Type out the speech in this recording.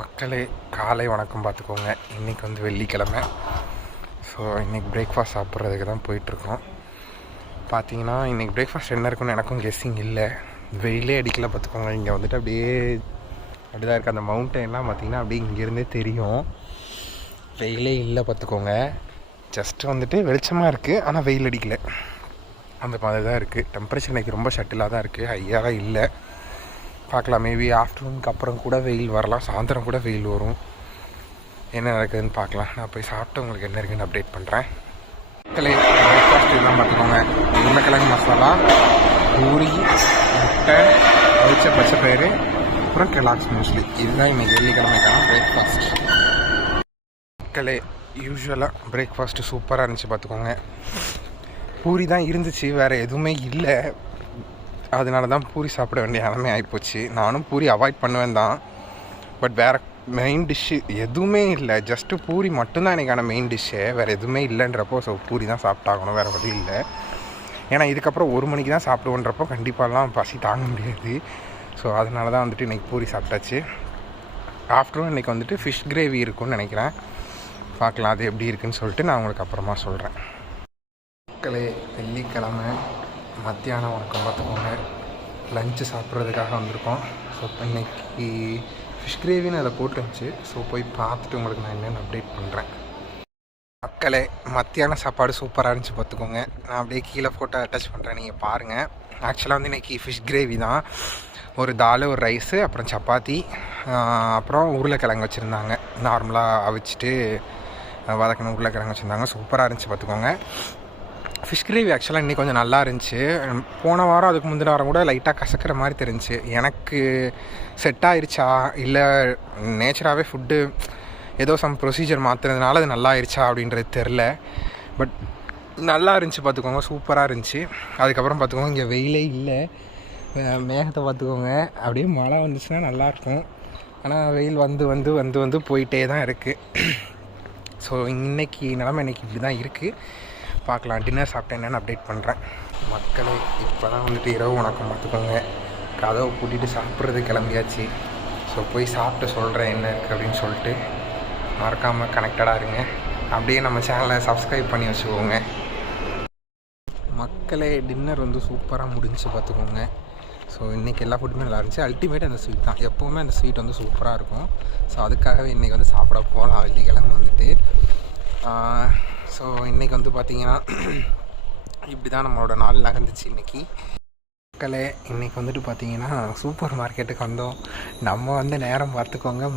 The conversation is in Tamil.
மக்களே காலை வணக்கம். பார்த்துக்கோங்க, இன்றைக்கி வந்து வெள்ளிக்கிழமை. ஸோ இன்றைக்கி பிரேக்ஃபாஸ்ட் சாப்பிட்றதுக்கு தான் போயிட்டுருக்கோம். பார்த்தீங்கன்னா இன்றைக்கி பிரேக்ஃபாஸ்ட் என்ன இருக்குன்னு எனக்கும் கெஸ்ஸிங் இல்லை. வெயிலே அடிக்கலை பார்த்துக்கோங்க. இங்கே வந்துட்டு அப்படியே அப்படிதான் இருக்குது. அந்த மவுண்டெயின்லாம் பார்த்திங்கன்னா அப்படியே இங்கேருந்தே தெரியும். வெயிலே இல்லை பார்த்துக்கோங்க. ஜஸ்ட்டு வந்துட்டு வெளிச்சமாக இருக்குது, ஆனால் வெயில் அடிக்கலை. அந்த மாதிரி தான் இருக்குது. டெம்பரேச்சர் இன்றைக்கி ரொம்ப ஷட்டிலாக தான் இருக்குது, ஹையாக இல்லை. பார்க்கலாம், மேபி ஆஃப்டர்நூனுக்கு அப்புறம் கூட வெயில் வரலாம், சாயந்தரம் கூட வெயில் வரும். என்ன நடக்குதுன்னு பார்க்கலாம். நான் போய் சாப்பிட்டு உங்களுக்கு என்ன இருக்குதுன்னு அப்டேட் பண்ணுறேன். மக்களே பிரேக்ஃபாஸ்ட் இதெல்லாம் பார்த்துக்கோங்க. உருளைக்கிழங்கு மசாலா, பூரி, முட்டை, அவிச்ச பச்சைப்பயிறு, அப்புறம் கெலாக்ஸ் மோஸ்ட்லி. இதுதான் இன்றைக்கி வெள்ளிக்கிழமைக்கான பிரேக்ஃபாஸ்ட். மக்களே யூஸ்வலாக பிரேக்ஃபாஸ்ட்டு சூப்பராக இருந்துச்சு பார்த்துக்கோங்க. பூரி தான் இருந்துச்சு, வேறு எதுவுமே இல்லை. அதனால தான் பூரி சாப்பிட வேண்டிய நிலைமை ஆகிப்போச்சு. நானும் பூரி அவாய்ட் பண்ணுவேன் தான், பட் வேறு மெயின் டிஷ்ஷு எதுவுமே இல்லை. ஜஸ்ட்டு பூரி மட்டும்தான் எனக்கான மெயின் டிஷ்ஷு, வேறு எதுவுமே இல்லைன்றப்போ ஸோ பூரி தான் சாப்பிட்டாகணும், வேறு வழி இல்லை. ஏன்னா இதுக்கப்புறம் 1 மணிக்கு தான் சாப்பிடுவோன்றப்போ கண்டிப்பாலாம் பசி தாங்க முடியாது. ஸோ அதனால தான் வந்துட்டு இன்றைக்கி பூரி சாப்பிட்டாச்சு. ஆஃப்டர்நூன் இன்றைக்கி வந்துட்டு ஃபிஷ் கிரேவி இருக்குன்னு நினைக்கிறேன். பார்க்கலாம் அது எப்படி இருக்குதுன்னு சொல்லிட்டு நான் உங்களுக்கு அப்புறமா சொல்கிறேன். மக்களே வெள்ளிக்கிழமை மத்தியானம் வணக்கம் பார்த்துக்கோங்க. லஞ்சு சாப்பிட்றதுக்காக வந்திருக்கோம். ஸோ இன்றைக்கி ஃபிஷ் கிரேவின்னு அதை போட்டுருந்துச்சு. ஸோ போய் பார்த்துட்டு உங்களுக்கு நான் என்னென்னு அப்டேட் பண்ணுறேன். மக்களே மத்தியான சாப்பாடு சூப்பராக இருந்துச்சு பார்த்துக்கோங்க. நான் அப்படியே கீழே ஃபோட்டோ அட்டாச் பண்ணுறேன், நீங்கள் பாருங்கள். ஆக்சுவலாக வந்து இன்றைக்கி ஃபிஷ் கிரேவி தான். ஒரு தால், ஒரு ரைஸு, அப்புறம் சப்பாத்தி, அப்புறம் உருளைக்கிழங்கு வச்சுருந்தாங்க. நார்மலாக அவிச்சிட்டு வதக்கின உருளைக்கிழங்கு வச்சுருந்தாங்க. சூப்பராக இருந்துச்சு பார்த்துக்கோங்க. ஃபிஷ் கிரேவி ஆக்சுவலாக இன்றைக்கி கொஞ்சம் நல்லா இருந்துச்சு. போன வாரம் அதுக்கு முந்தின வாரம் கூட லைட்டாக கசக்கிற மாதிரி தெரிஞ்சிச்சு. எனக்கு செட் ஆயிடுச்சா இல்லை நேச்சராகவே ஃபுட்டு ஏதோ சம் ப்ரொசீஜர் மாற்றுறதுனால அது நல்லா ஆயிடுச்சா அப்படின்றது தெரில. பட் நல்லா இருந்துச்சு பார்த்துக்கோங்க, சூப்பராக இருந்துச்சு. அதுக்கப்புறம் பார்த்துக்கோங்க, இங்கே வெயிலே இல்லை. மேகத்தை பார்த்துக்கோங்க, அப்படியே மழை வந்துச்சுன்னா நல்லாயிருக்கும். ஆனால் வெயில் வந்து வந்து வந்து வந்து போயிட்டே தான் இருக்குது. ஸோ இன்றைக்கி நிலமை இன்றைக்கி இப்படி தான் இருக்குது. பார்க்கலாம், டின்னர் சாப்பிட்டேன் என்னென்னு அப்டேட் பண்ணுறேன். மக்களே இப்போ தான் வந்துட்டு இரவு வணக்கம் பார்த்துக்கோங்க. கதவை கூட்டிகிட்டு சாப்பிட்றது கிளம்பியாச்சு. ஸோ போய் சாப்பிட்டு சொல்கிறேன் என்ன இருக்குது அப்படின்னு சொல்லிட்டு. மறக்காமல் கனெக்டடாக இருங்க. அப்படியே நம்ம சேனலை சப்ஸ்கிரைப் பண்ணி வச்சுக்கோங்க. மக்களே டின்னர் வந்து சூப்பராக முடிஞ்சு பார்த்துக்கோங்க. ஸோ இன்றைக்கி எல்லா ஃபுட்டுமே நல்லா இருந்துச்சு. அல்டிமேட் அந்த ஸ்வீட் தான், எப்போவுமே அந்த ஸ்வீட் வந்து சூப்பராக இருக்கும். ஸோ அதுக்காகவே இன்றைக்கி வந்து சாப்பிட போகலாம் வெள்ளிக்கிழமை வந்துட்டு. ஸோ இன்றைக்கி வந்து பார்த்திங்கன்னா இப்படி தான் நம்மளோட நாள் நகர்ந்துச்சு இன்றைக்கி. மக்களே இன்றைக்கி வந்துட்டு பார்த்திங்கன்னா சூப்பர் மார்க்கெட்டுக்கு வந்தோம். நம்ம வந்து நேரம் பார்த்துக்கோங்க